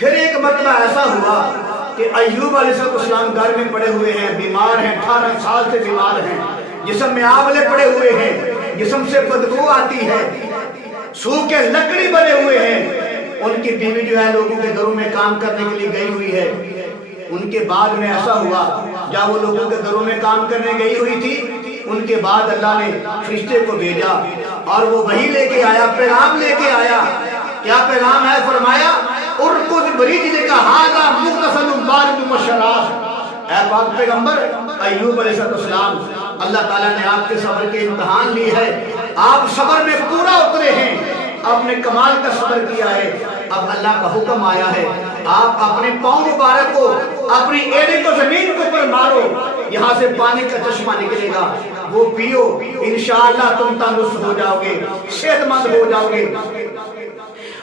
پھر ایک مرتبہ ایسا ہوا کہ ایوب علیہ السلام گھر میں پڑے ہوئے ہیں، بیمار ہیں، 18 سال سے بیمار ہیں، جسم میں آولے پڑے ہوئے ہیں، جسم سے بدبو آتی ہے، سوکھے لکڑی بنے ہوئے ہیں۔ ان کی بیوی جو ہے لوگوں کے گھروں میں کام کرنے کے لیے گئی ہوئی ہے۔ ان کے بعد میں ایسا ہوا جب وہ لوگوں کے گھروں میں کام کرنے گئی ہوئی تھی، ان کے بعد اللہ نے فرشتے کو بھیجا اور وہ وحی لے کے آیا، پیغام لے کے آیا۔ کیا پیغام ہے؟ فرمایا ارکض برجلک ھذا مغتسل بارد وشراب۔ اے پاک پیغمبر ایوب علیہ السلام، اللہ تعالیٰ نے آپ کے صبر کے امتحان لی ہے، آپ صبر میں پورا اترے ہیں، آپ نے کمال کا صبر کیا ہے۔ اب اللہ کا حکم آیا ہے، آپ اپنے پاؤں مبارک کو، اپنی ایڑی کو زمین کے اوپر مارو، یہاں سے پانی کا چشمہ نکلے گا، وہ پیو، انشاءاللہ تم تندرست ہو جاؤ گے، صحت مند ہو جاؤ گے۔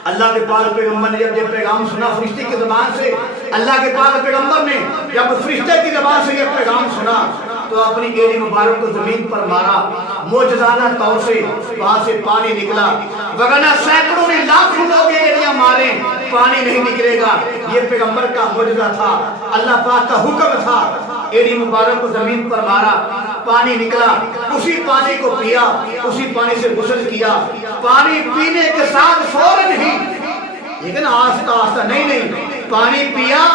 اللہ کے پاک پیغمبر نے جب یہ پیغام سنا فرشتے کی زبان سے، اللہ کے پاک پیغمبر نے جب فرشتے کی زبان سے یہ پیغام سنا تو اپنی ایڑی مبارک کو زمین پر مارا، معجزانہ طور سے وہاں سے پانی نکلا، وگرنہ سینکڑوں نے لاکھوں لوگ ایڑیاں مارے، پانی نہیں نکلے گا۔ یہ پیغمبر کا معجزہ تھا، اللہ پاک کا حکم تھا۔ ایڑی مبارک کو زمین پر مارا، پانی نکلا، اسی پانی کو پیا، اسی پانی سے غسل کیا۔ پانی پینے کے ساتھ فوراً ہی، لیکن آہستہ آہستہ نہیں، پانی پیا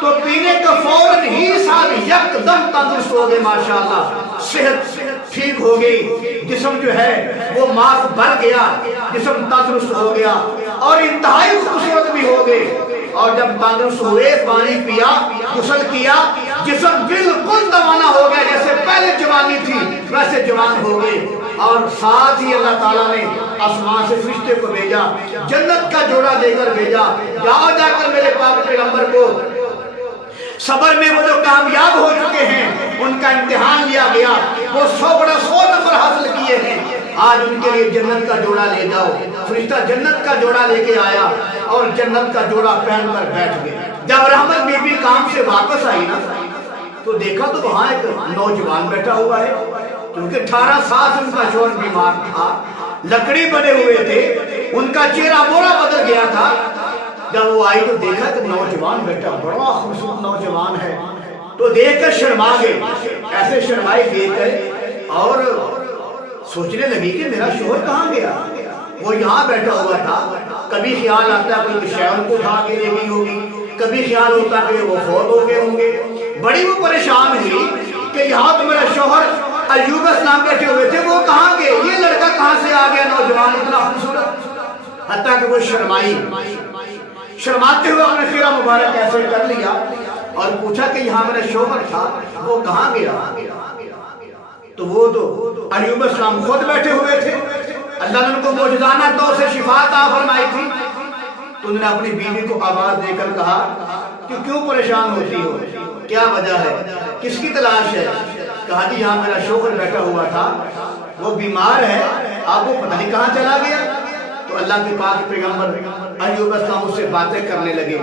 تو پینے کا فوراً ہی ساتھ یک دم تندرست ہو گئے، ماشاءاللہ صحت ٹھیک ہو گئی، جسم جو ہے وہ ماس بھر گیا، جسم تندرست ہو گیا اور انتہائی خوبصورت بھی ہو گئے۔ اور جب تندرست ہوئے، پانی پیا، غسل کیا، جسم بالکل توانا ہو گیا، جیسے پہلے جوانی تھی ویسے جوان ہو گئے۔ اور ساتھ ہی اللہ تعالیٰ نے آسمان سے فرشتے کو بھیجا، جنت کا جوڑا دے کر بھیجا، جاؤ جا کر میرے پاک پیغمبر کو صبر میں وہ جو کامیاب ہو چکے ہیں ان کا امتحان لیا گیا، وہ 100 نمبر حاصل کیے ہیں، آج ان کے لیے جنت کا جوڑا لے جاؤ۔ فرشتہ جنت کا جوڑا لے کے آیا اور جنت کا جوڑا پہن کر بیٹھ گئے۔ جب رحمت بی بی کام سے واپس آئی نا تو دیکھا تو وہاں ایک نوجوان بیٹھا ہوا ہے، کیونکہ 18 سال سے ان کا شوہر بیمار تھا، لکڑی بنے ہوئے تھے، ان کا چہرہ مورا بدل گیا تھا۔ جب وہ آئی تو دیکھا کہ نوجوان بیٹا بڑا خوبصورت نوجوان ہے، تو دیکھ کر شرما گئے، ایسے شرمائی دیکھ کر اور سوچنے لگی کہ میرا شوہر کہاں گیا، وہ یہاں بیٹھا ہوا تھا۔ کبھی خیال آتا ہے کوئی شے ان کو اٹھا کے لے گئی ہوگی، کبھی خیال ہوتا کہ وہ فوت ہو گئے ہوں گے۔ بڑی وہ پریشان ہوئی کہ یہاں تو میرا شوہر ایوب اسلام بیٹھے ہوئے تھے، وہ کہاں گئے، یہ لڑکا کہاں سے آ گیا نوجوان اتنا خوبصورت۔ حتیٰ کہ وہ شرمائی، شرماتے ہوئے اپنے خیرہ مبارک ایسے کر لیا اور پوچھا کہ یہاں میرا شوہر تھا، وہ کہاں گیا۔ تو وہ تو ایوب اسلام خود بیٹھے ہوئے تھے، اللہ نے ان کو معجزانہ طور سے شفا عطا فرمائی تھی۔ تو انہوں نے اپنی بیوی کو آواز دے کر کہا کہ کیوں پریشان ہوتی ہو، کیا وجہ ہے، کس کی تلاش ہے۔ کہا جی یہاں میرا شوہر بیٹھا ہوا تھا، وہ بیمار ہے، آپ کو پتہ نہیں کہاں چلا گیا۔ تو اللہ کے پاک پیغمبر ایوب اسلام اس سے باتیں کرنے لگے۔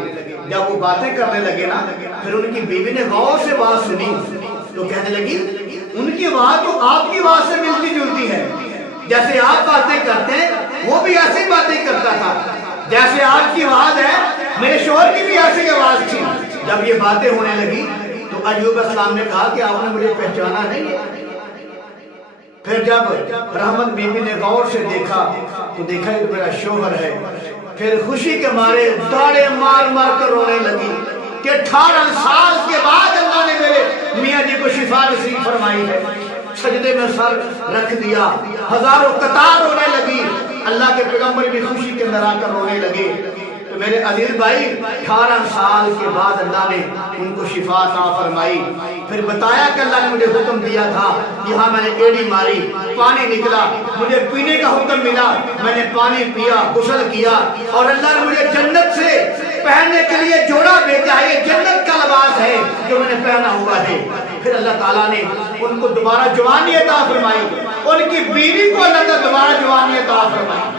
جب وہ باتیں کرنے لگے نا، پھر ان کی بیوی نے غور سے بات سنی تو کہنے لگی ان کی بات تو آپ کی بات سے ملتی جلتی ہے، جیسے آپ باتیں کرتے ہیں وہ بھی ایسی باتیں کرتا تھا، جیسے آپ کی آواز ہے میرے شوہر کی بھی ایسی آواز تھی۔ جب یہ باتیں ہونے لگی تو ایوب اسلام نے کہا کہ آپ نے مجھے پہچانا نہیں ہے۔ پھر جب رحمت بی بی نے غور سے دیکھا تو دیکھا کہ میرا شوہر ہے، پھر خوشی کے مارے داڑے مار مار کر رونے لگی کہ 18 سال کے بعد اللہ نے میرے میاں جی کو شفا نصیب فرمائی ہے۔ سجدے میں سر رکھ دیا، ہزاروں قطار رونے لگی، اللہ کے پیغمبر بھی خوشی کے اندر آ کر رونے لگے۔ تو میرے عزیز بھائی 18 سال کے بعد اللہ نے ان کو شفا عطا فرمائی۔ پھر بتایا کہ اللہ نے مجھے حکم دیا تھا، یہاں میں نے ایڑی ماری، پانی نکلا، مجھے پینے کا حکم ملا، میں نے پانی پیا، غسل کیا، اور اللہ نے مجھے جنت سے پہننے کے لیے جوڑا بھیجا ہے، یہ جنت کا لباس ہے جو میں نے پہنا ہوا ہے۔ پھر اللہ تعالیٰ نے ان کو دوبارہ جوانی عطا فرمائی، ان کی بیوی کو اللہ تعالیٰ دوبارہ جوانی عطا فرمائی،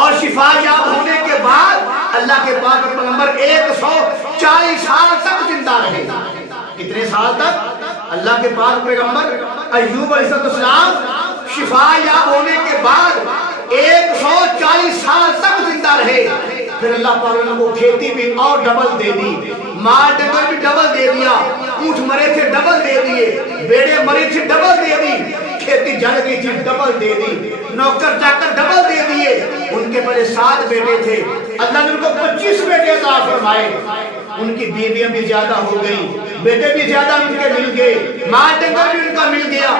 اور شفا یاب ہونے کے بعد اللہ کے پاک پیغمبر 140 سال تک زندہ رہے۔ کتنے سال تک؟ اللہ کے پاک پیغمبر ایوب علیہ السلام شفا یاب ہونے کے بعد 140 سال تک زندہ رہے۔ پھر اللہ پاک نے وہ کھیتی بھی اور ڈبل دے دی، مال ڈنگر بھی ڈبل دے دیا، اونٹ مرے تھے ڈبل دے دیے، بیڑے مرے تھے ڈبل دے دی، کھیتی جل گئی تھی ڈبل دے دی، نوکر جا کر ڈبل دے دیے۔ ان کے پہلے 7 بیٹے تھے، اللہ نے ان کو 25 بیٹے عطا فرمائے۔ ان کی بیویاں بھی زیادہ ہو گئی، بیٹے بھی زیادہ ان کے مل گئے، مال ڈنگر بھی ان کا مل گیا۔